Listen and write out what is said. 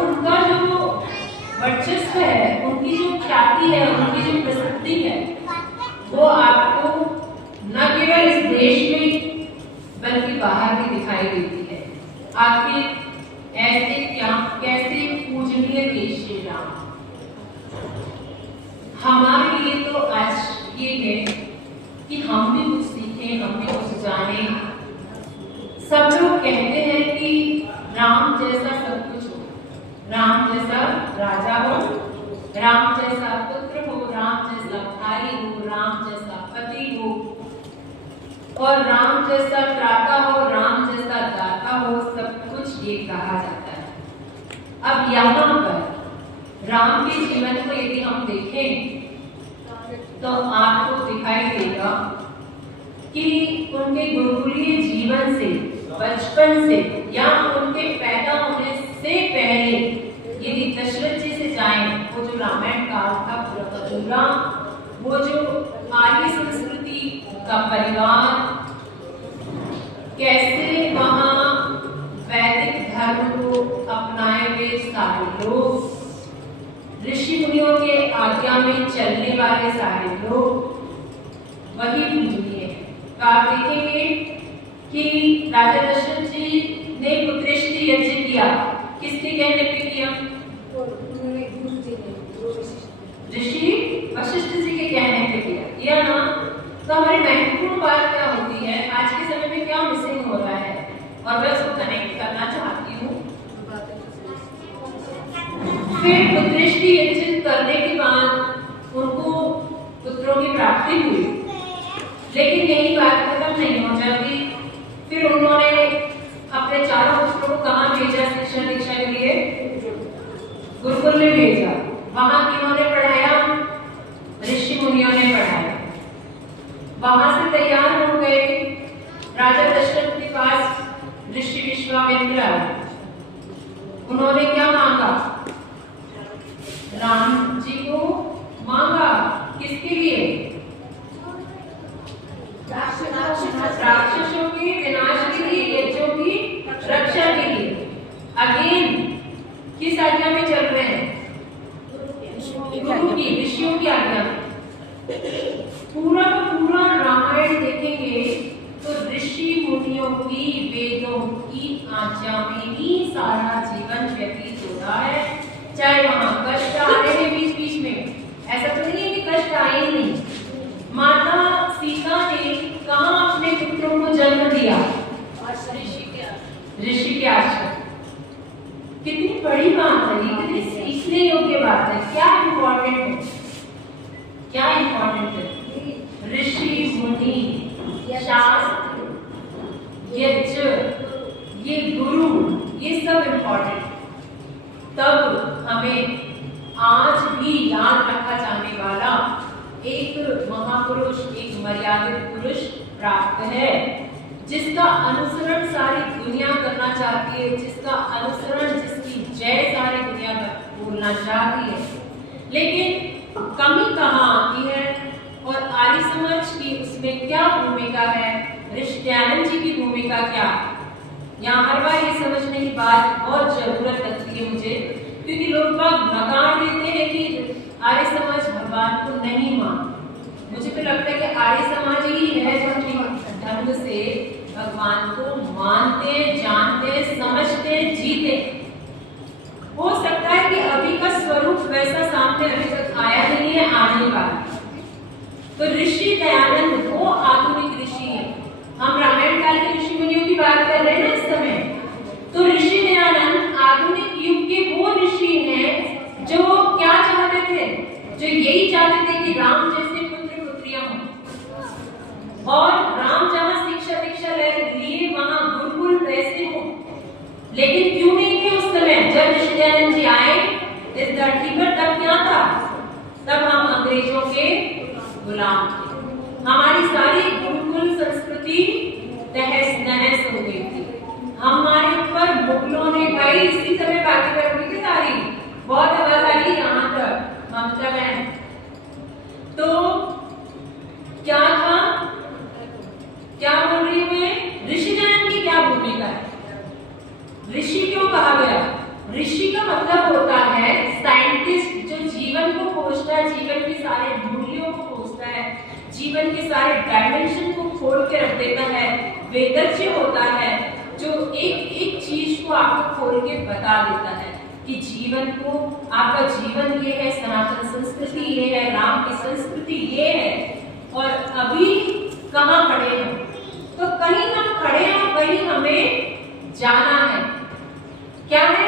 उनका जो वर्चस्व है, उनकी जो ख्याति है, उनकी जो प्रसिद्धि है, वो आपको न केवल इस देश में बल्कि बाहर भी दिखाई देती है। आखिर ऐसे क्या कैसे पूजनीय देश श्री राम। हमारे लिए तो आज ये है कि हम भी कुछ सीखें, हम भी कुछ जाने। सब लोग कहते हैं कि राम जैसा सब कुछ हो, राम जैसा राजा हो, राम जैसा पुत्र हो, राम जैसा भाई हो, राम जैसा पति हो, और राम जैसा त्राता हो, राम जैसा दाता हो, सब कुछ ये कहा जाता है। अब यहाँ पर राम के जीवन को यदि हम देखें तो आपको दिखाई देगा कि उनके गुरुकुलीय जीवन से, बचपन से, या उनके पैदा होने से पहले यदि दशरथ जी से जाएं, वो जो रामायण काल था पूरा, वो जो आर्य संस्कृति का परिवार, कैसे वहाँ वैदिक धर्म को अपनाए हुए सारे लोग, ऋषि मुनियों के आज्ञा में चलने वाले सारे लोग, वही पूजनीय है। तो आप देखेंगे कि राजा दशरथ जी ने पुत्रेष्टि यज्ञ किया, किसके कहने पे किया? ऋषि वशिष्ठ जी के कहने पे किया ना। तो हमारी महत्वपूर्ण बात क्या होती है, आज के समय में क्या मिसिंग हो रहा है, और मैं उसको कनेक्ट करना चाहती हूँ। फिर पुत्रेष्टि यज्ञ करने के बाद उनको पुत्रों की प्राप्ति हुई, लेकिन यही बात खत्म नहीं हो जाती। फिर उन्होंने अपने चारों पुत्रों को कहाँ भेजा शिक्षा दीक्षा के लिए? गुरुकुल में भेजा। वहां किन्होंने पढ़ाया? ऋषि मुनियों ने पढ़ाया। वहां से तैयार हो गए, राजा दशरथ के पास ऋषि विश्वामित्र आए। उन्होंने क्या मांगा? राम जी को मांगा। किसके लिए? राक्षसों के विनाश के लिए, यज्ञों की रक्षा के लिए। अगेन किस आज्ञा में चल रहे हैं? गुरु की, ऋषियों की आज्ञा में। पूरा का पूरा रामायण देखेंगे तो ऋषि मुनियों की, वेदों की आज्ञा में ही सारा जीवन व्यतीत हो रहा है। चाहे वहां कष्ट आ रहे हैं बीच बीच में, ऐसा तो नहीं है कि कष्ट आए ही नहीं। माता सीता ने कहाँ अपने पुत्रों को जन्म दिया? ऋषि के आश्रम। कितनी बड़ी बात है, कितनी सीखने योग्य बात है। क्या इम्पोर्टेंट है, क्या इम्पोर्टेंट है? ऋषि मुनि, शास्त्र, यज्ञ, ये गुरु, ये सब इम्पोर्टेंट। तब हमें आज भी याद रखा जाने वाला एक महापुरुष, एक मर्यादित पुरुष प्राप्त है, जिसका अनुसरण सारी दुनिया करना चाहती है, जिसका अनुसरण, जिसकी जय सारी दुनिया बोलना चाहती है। लेकिन कमी कहाँ आती है, और आर्य समाज की उसमें क्या भूमिका है, ऋषि दयानंद जी की भूमिका क्या? यहाँ हर बार ये समझने की बात बहुत जरूरत लगती है मुझे, क्योंकि लोग नकार देते हैं कि आर्य समाज भगवान को नहीं मानते। मुझे तो लगता है कि आर्य समाज ही है जो अपने धर्म से भगवान को मानते, जानते, समझते, जीते। हो सकता है कि अभी का स्वरूप वैसा सामने अभी तक आया नहीं है, आने वाला। तो ऋषि दयानंद वो आधुनिक ऋषि है। हम रामायण काल के ऋषि मुनियों की बात कर रहे हैं ना इस समय। तो ऋषि दयानंद आधुनिक युग के वो ऋषि हैं जो क्या चाहते थे? जो यही चाहते थे कि राम जैसे पुत्र पुत्रियां हों, और राम जहां शिक्षा दीक्षा लिए वहां गुरुकुल वैसे हो। लेकिन क्यों नहीं थे उस समय जब ऋषि दयानंद जी आए इस धरती पर? तब क्या था? तब हम अंग्रेजों के गुलाम थे। हमारी सारी गुरुकुल संस्कृति तहस नहस हो गई थी। हमारे ऊपर मुगलों ने, भाई इसी समय बातें कर रही थी सारी, बहुत आवाज आ रही यहाँ तक ममता बहन। तो क्या था, क्या बोल रही हूँ मैं? ऋषि दयानंद की क्या भूमिका है? ऋषि क्यों कहा गया? ऋषि का मतलब जीवन के सारे मूल्यों को खोजता है, जीवन के सारे डायमेंशन को खोल के रख देता है। वेदज्ञ होता है जो एक एक चीज को आपको खोल के बता देता है कि जीवन को, आपका जीवन ये है, सनातन संस्कृति ये है, राम की संस्कृति ये है, और अभी कहाँ खड़े हैं। तो कहीं हम खड़े हैं, कहीं हमें जाना है। क्या है?